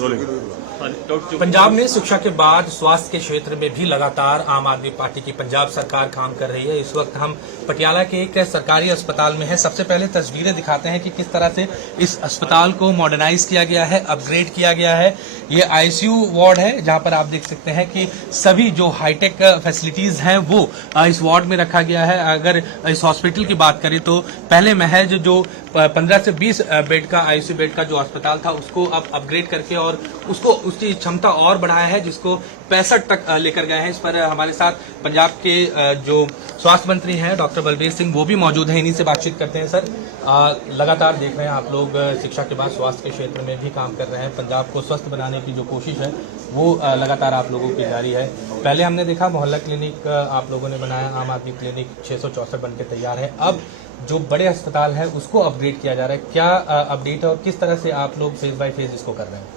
पंजाब में शिक्षा के बाद स्वास्थ्य के क्षेत्र में भी लगातार आम आदमी पार्टी की पंजाब सरकार काम कर रही है। इस वक्त हम पटियाला के एक सरकारी अस्पताल में हैं। सबसे पहले तस्वीरें दिखाते हैं कि किस तरह से इस अस्पताल को मॉडर्नाइज किया गया है, अपग्रेड किया गया है। ये आईसीयू वार्ड है जहां पर आप देख सकते हैं कि सभी जो हाईटेक फैसिलिटीज हैं वो इस वार्ड में रखा गया है। अगर इस हॉस्पिटल की बात करें तो पहले महज जो 15 से 20 बेड का आईसीयू बेड का जो अस्पताल था उसको अब अपग्रेड करके और उसको उसकी क्षमता और बढ़ाया है, जिसको 65 तक लेकर गए हैं। इस पर हमारे साथ पंजाब के जो स्वास्थ्य मंत्री हैं डॉक्टर बलबीर सिंह वो भी मौजूद हैं। इन्हीं से बातचीत करते हैं। सर, लगातार देख रहे हैं आप लोग शिक्षा के बाद स्वास्थ्य के क्षेत्र में भी काम कर रहे हैं। पंजाब को स्वस्थ बनाने की जो कोशिश है वो लगातार आप लोगों की जारी है। पहले हमने देखा मोहल्ला क्लिनिक आप लोगों ने बनाया, आम आदमी क्लिनिक 664 बन के तैयार है। अब जो बड़े अस्पताल है उसको अपग्रेड किया जा रहा है। क्या अपडेट है और किस तरह से आप लोग फेज बाय फेज इसको कर रहे हैं?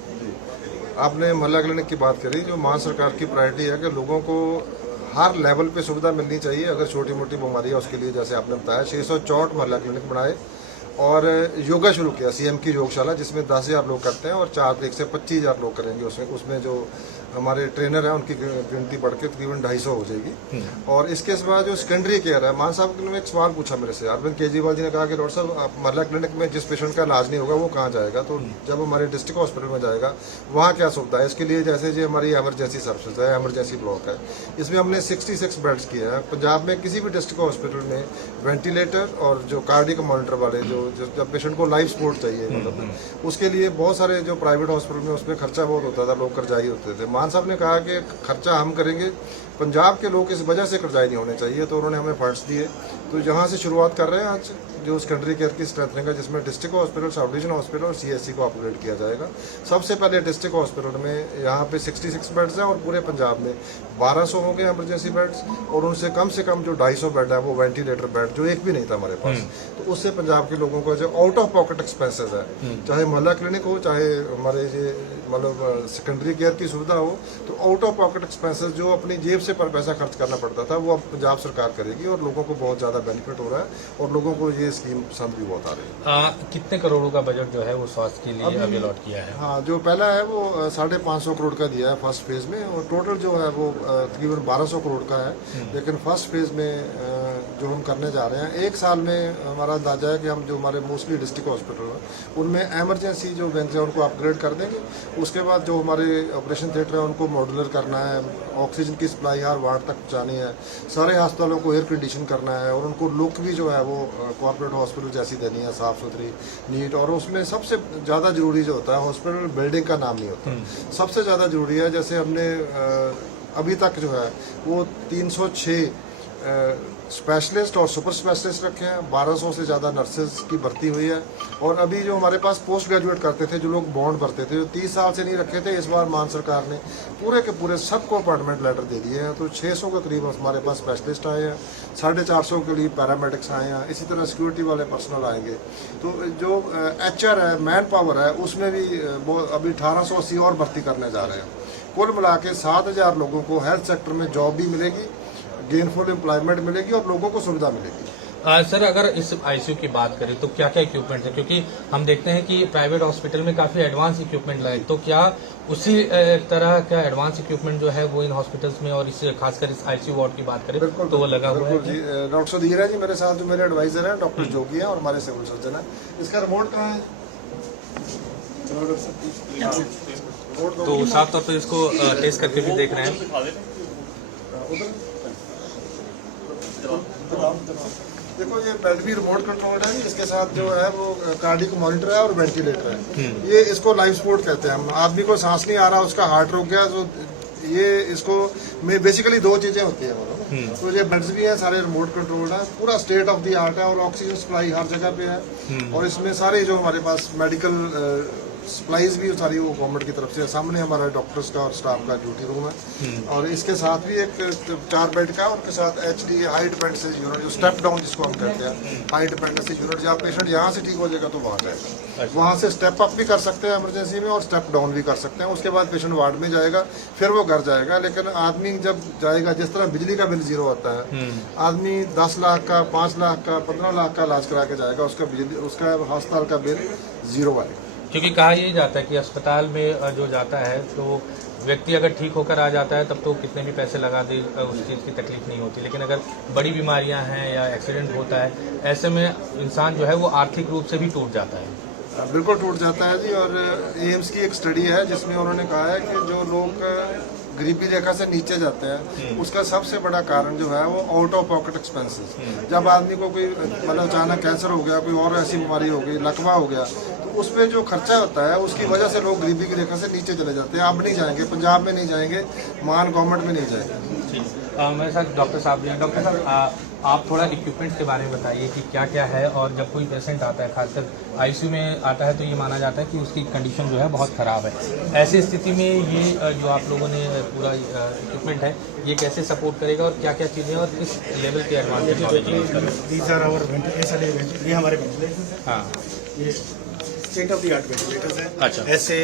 आपने मोहल्ला क्लिनिक की बात करी। जो मान सरकार की प्रायोरिटी है कि लोगों को हर लेवल पे सुविधा मिलनी चाहिए। अगर छोटी मोटी बीमारी है उसके लिए, जैसे आपने बताया, 664 मोहल्ला क्लिनिक बनाए और योगा शुरू किया, सीएम की योगशाला, जिसमें 10,000 लोग करते हैं और 4 तारीख से 25,000 लोग करेंगे। उसमें जो हमारे ट्रेनर हैं उनकी गिनती बढ़ के तकरीबन 250 हो जाएगी। और इसके बाद जो सेकेंडरी केयर है, मान साहब ने एक सवाल पूछा मेरे से, अरविंद केजरीवाल जी ने कहा कि डॉक्टर साहब मोहल्ला क्लिनिक में जिस पेशेंट का इलाज नहीं होगा वो कहाँ जाएगा? तो जब हमारे डिस्ट्रिक्ट हॉस्पिटल में जाएगा वहाँ क्या सुविधा है? इसके लिए जैसे जो हमारी एमरजेंसी सर्विसेज है, एमरजेंसी ब्लॉक है, इसमें हमने 66 बेड्स किए हैं। पंजाब में किसी भी डिस्ट्रिक्ट हॉस्पिटल में वेंटिलेटर और जो कार्डियक मॉनिटर वाले जो जब पेशेंट को लाइफ सपोर्ट चाहिए, मतलब उसके लिए बहुत सारे जो प्राइवेट हॉस्पिटल में उसमें खर्चा बहुत होता था, लोग कर्जाई होते थे। मान साहब ने कहा कि खर्चा हम करेंगे, पंजाब के लोग इस वजह से कर्जाई नहीं होने चाहिए, तो उन्होंने हमें फंड्स दिए। तो यहाँ से शुरुआत कर रहे हैं आज जो सेकेंडरी केयर की स्ट्रेंथनिंग है, जिसमें district hospital, sub division hospital और सीएससी को अपग्रेड किया जाएगा। सबसे पहले डिस्ट्रिक्ट हॉस्पिटल में यहाँ पे 66 बेड्स हैं और पूरे पंजाब में 1200 हो गए इमरजेंसी बेड्स, और उनसे कम से कम जो 250 बेड है वो वेंटिलेटर बेड, जो एक भी नहीं था हमारे पास। तो उससे पंजाब के लोगों को जो आउट ऑफ पॉकेट एक्सपेंसेस है, चाहे मोहल्ला क्लिनिक हो, चाहे हमारे ये मतलब सेकेंडरी केयर की सुविधा हो, तो आउट ऑफ पॉकेट एक्सपेंसेस जो अपनी जेब से पर पैसा खर्च करना पड़ता था वो अब पंजाब सरकार करेगी और लोगों को बहुत ज़्यादा बेनिफिट हो रहा है और लोगों को ये स्कीम पसंद भी बहुत आ रही है। कितने करोड़ों का बजट जो है वो स्वास्थ्य के लिए अभी अलॉट किया है? हाँ, जो पहला है वो 550 करोड़ का दिया है फर्स्ट फेज में, और टोटल जो है वो तकरीबन 1200 करोड़ का है। लेकिन फर्स्ट फेज में जो हम करने जा रहे हैं, एक साल में हमारा अंदाजा है कि हम जो हमारे मोस्टली डिस्ट्रिक्ट हॉस्पिटल हैं उनमें एमरजेंसी जो विंग्स है उनको अपग्रेड कर देंगे। उसके बाद जो हमारे ऑपरेशन थिएटर है उनको मॉड्यूलर करना है, ऑक्सीजन की सप्लाई हर वार्ड तक पहुँचानी है, सारे अस्पतालों को एयर कंडीशन करना है और उनको लुक भी जो है वो कॉर्पोरेट हॉस्पिटल जैसी देनी है, साफ सुथरी, नीट। और उसमें सबसे ज़्यादा जरूरी जो होता है, हॉस्पिटल बिल्डिंग का नाम नहीं होता, सबसे ज़्यादा जरूरी है, जैसे हमने अभी तक जो है वो 306 स्पेशलिस्ट और सुपर स्पेशलिस्ट रखे हैं, 1200 से ज़्यादा नर्सेज की भर्ती हुई है। और अभी जो हमारे पास पोस्ट ग्रेजुएट करते थे, जो लोग बॉन्ड भरते थे, जो 30 साल से नहीं रखे थे, इस बार मान सरकार ने पूरे के पूरे सबको अपॉइंटमेंट लेटर दे दिए हैं। तो 600 के करीब हमारे पास स्पेशलिस्ट आए हैं, 450 के लिए पैरामेडिक्स आए हैं, इसी तरह सिक्योरिटी वाले पर्सनल आएंगे। तो जो HR है, मैन पावर है, उसमें भी अभी 1880 और भर्ती करने जा रहे हैं। कुल मिला के 7000 लोगों को हेल्थ सेक्टर में जॉब भी मिलेगी, गेनफुल एम्प्लॉयमेंट मिलेगी और लोगों को सुविधा मिलेगी। सर, अगर इस आईसीयू की बात करें तो क्या क्या इक्विपमेंट है? क्योंकि हम देखते हैं कि प्राइवेट हॉस्पिटल में काफी एडवांस इक्विपमेंट लगे, तो क्या उसी तरह का एडवांस इक्विपमेंट जो है वो इन हॉस्पिटल्स में और इस खासकर इस आईसीयू वार्ड की बात करें तो वो लगा हुआ है? डॉक्टर सुधीर जी मेरे साथ, जो मेरे एडवाइजर हैं, डॉक्टर जोगी हैं और हमारे सिविल सर्जन है। इसका रिमोट कहाँ है? तो साफ तौर पर इसको टेस्ट करके भी देख रहे हैं। देखो, ये बेड भी रिमोट कंट्रोल्ड है, इसके साथ जो है वो कार्डियक मॉनिटर है और वेंटिलेटर है। ये इसको लाइफ सपोर्ट कहते हैं। हम आदमी को सांस नहीं आ रहा, उसका हार्ट रुक गया, तो ये इसको में बेसिकली 2 चीजें होती है। तो ये बेड्स भी है, सारे रिमोट कंट्रोल्ड है, पूरा स्टेट ऑफ द आर्ट है और ऑक्सीजन सप्लाई हर जगह पे है। और इसमें सारे जो हमारे पास मेडिकल सप्लाईज भी सारी वो गवर्नमेंट की तरफ से है। सामने हमारा डॉक्टर्स का और स्टाफ का ड्यूटी रूम है और इसके साथ भी एक 4 बेड का, उनके साथ HD हाई डिपेंडेंसी यूनिट, जो स्टेप डाउन जिसको हम कहते हैं, हाई डिपेंडेंसी यूनिट, जहाँ पेशेंट यहाँ से ठीक हो जाएगा तो वहाँ जाएगा, वहाँ से स्टेप अप भी कर सकते हैं इमरजेंसी में और स्टेप डाउन भी कर सकते हैं। उसके बाद पेशेंट वार्ड में जाएगा, फिर वो घर जाएगा। लेकिन आदमी जब जाएगा, जिस तरह बिजली का बिल 0 होता है, आदमी 10 लाख का, 5 लाख का, 15 लाख का इलाज करा के जाएगा, उसका अस्पताल का बिल 0 आएगा। क्योंकि कहा यही जाता है कि अस्पताल में जो जाता है तो व्यक्ति अगर ठीक होकर आ जाता है तब तो कितने भी पैसे लगा दे उस चीज़ की तकलीफ नहीं होती, लेकिन अगर बड़ी बीमारियां हैं या एक्सीडेंट होता है ऐसे में इंसान जो है वो आर्थिक रूप से भी टूट जाता है। बिल्कुल टूट जाता है जी। और एम्स की एक स्टडी है जिसमें उन्होंने कहा है कि जो लोग गरीबी रेखा से नीचे जाते हैं उसका सबसे बड़ा कारण जो है वो आउट ऑफ पॉकेट एक्सपेंसेस। जब आदमी को कोई मतलब अचानक कैंसर हो गया, कोई और ऐसी बीमारी हो गई, लकवा हो गया, तो उसमें जो खर्चा होता है उसकी वजह से लोग गरीबी की रेखा से नीचे चले जाते हैं। अब नहीं जाएंगे, पंजाब में नहीं जाएंगे, मान गवर्नमेंट में नहीं जाएंगे। मेरे साथ डॉक्टर साहब भी हैं। डॉक्टर साहब आप थोड़ा इक्विपमेंट्स के बारे में बताइए कि क्या क्या है, और जब कोई पेशेंट आता है खासकर आईसीयू में आता है तो ये माना जाता है कि उसकी कंडीशन जो है बहुत ख़राब है। ऐसी स्थिति में ये जो आप लोगों ने पूरा इक्विपमेंट है ये कैसे सपोर्ट करेगा और क्या क्या चीज़ें और किस लेवल के एडवांटेज नॉलेज है इसका? These are our ventilators। ये हमारे वेंटिलेटर्स हैं। हाँ, ये state of the art ventilators हैं। अच्छा। ऐसे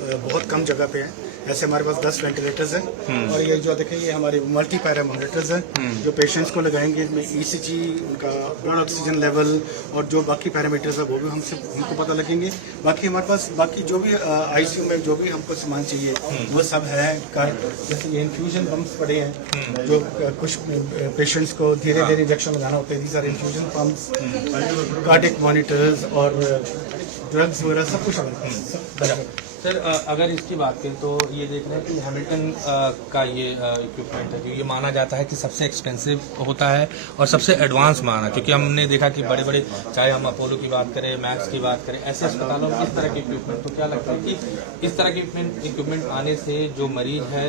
बहुत कम जगह पे हैं। ऐसे हमारे पास 10 वेंटिलेटर्स हैं। और ये जो देखें ये हमारे मल्टी पैरा मॉनिटर्स हैं जो पेशेंट्स को लगाएंगे। इसमें ईसीजी, उनका ब्लड ऑक्सीजन लेवल और जो बाकी पैरामीटर्स है वो भी हमको पता लगेंगे। बाकी हमारे पास बाकी जो भी आईसीयू में जो भी हमको सामान चाहिए वो सब है। जैसे ये इन्फ्यूजन पम्प्स पड़े हैं जो कुछ पेशेंट्स को धीरे धीरे इंजेक्शन लगाना होता है। These are infusion pumps, cardiac monitors और ड्रग्स वगैरह सब कुछ है। सर अगर इसकी बात करें तो ये देख रहे हैं कि हैमिल्टन का ये इक्विपमेंट है जो ये माना जाता है कि सबसे एक्सपेंसिव होता है और सबसे एडवांस माना, क्योंकि हमने देखा कि बड़े बड़े चाहे हम अपोलो की बात करें, मैक्स की बात करें, ऐसे अस्पतालों में इस तरह के इक्विपमेंट, तो क्या लगता है कि इस तरह के इक्विपमेंट आने से जो मरीज है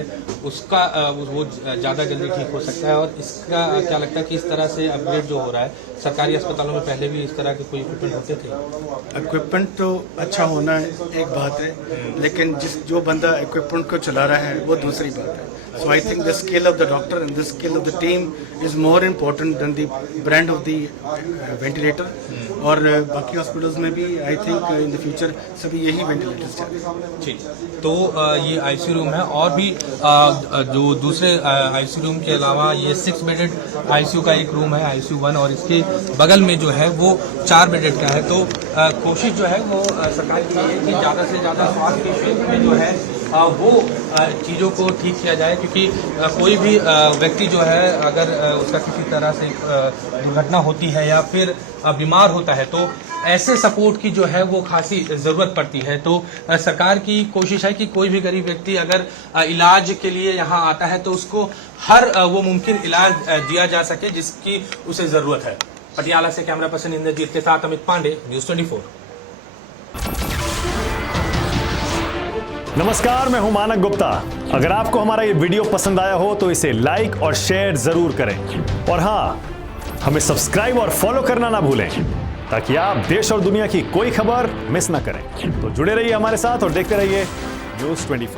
उसका वो ज़्यादा जल्दी ठीक हो सकता है? और इसका क्या लगता है कि इस तरह से अपग्रेड जो हो रहा है सरकारी अस्पतालों में पहले भी इस तरह के कोई इक्विपमेंट होते थे? इक्विपमेंट तो अच्छा होना एक बात है, लेकिन जो बंदा इक्विपमेंट को चला रहा है वो दूसरी बात है। So I think the skill of the doctor and the skill of the team is more important than the brand of the ventilator. और बाकी हॉस्पिटल्स में भी I think in the future सभी यही वेंटिलेटर्स चलेंगे। ठीक, तो ये आईसीयू रूम है और भी जो दूसरे आईसीयू रूम के अलावा ये 6 बेडेड आईसीयू का एक रूम है, आईसीयू 1, और इसके बगल में जो है वो 4 बेडेड का है। तो कोशिश जो है वो सरकार की है कि ज़्यादा से ज़्यादा स्वास्थ्य के क्षेत्र में जो है वो चीज़ों को ठीक किया जाए, क्योंकि कोई भी व्यक्ति जो है अगर उसका किसी तरह से दुर्घटना होती है या फिर बीमार होता है तो ऐसे सपोर्ट की जो है वो खासी ज़रूरत पड़ती है। तो सरकार की कोशिश है कि कोई भी गरीब व्यक्ति अगर इलाज के लिए यहाँ आता है तो उसको हर वो मुमकिन इलाज दिया जा सके जिसकी उसे ज़रूरत है। पटियाला से कैमरा पर्सन इंद्रजीत के साथ अमित पांडे, न्यूज़ 24। नमस्कार, मैं हूं मानक गुप्ता। अगर आपको हमारा ये वीडियो पसंद आया हो तो इसे लाइक और शेयर जरूर करें, और हाँ, हमें सब्सक्राइब और फॉलो करना ना भूलें ताकि आप देश और दुनिया की कोई खबर मिस ना करें। तो जुड़े रहिए हमारे साथ और देखते रहिए न्यूज़ 24।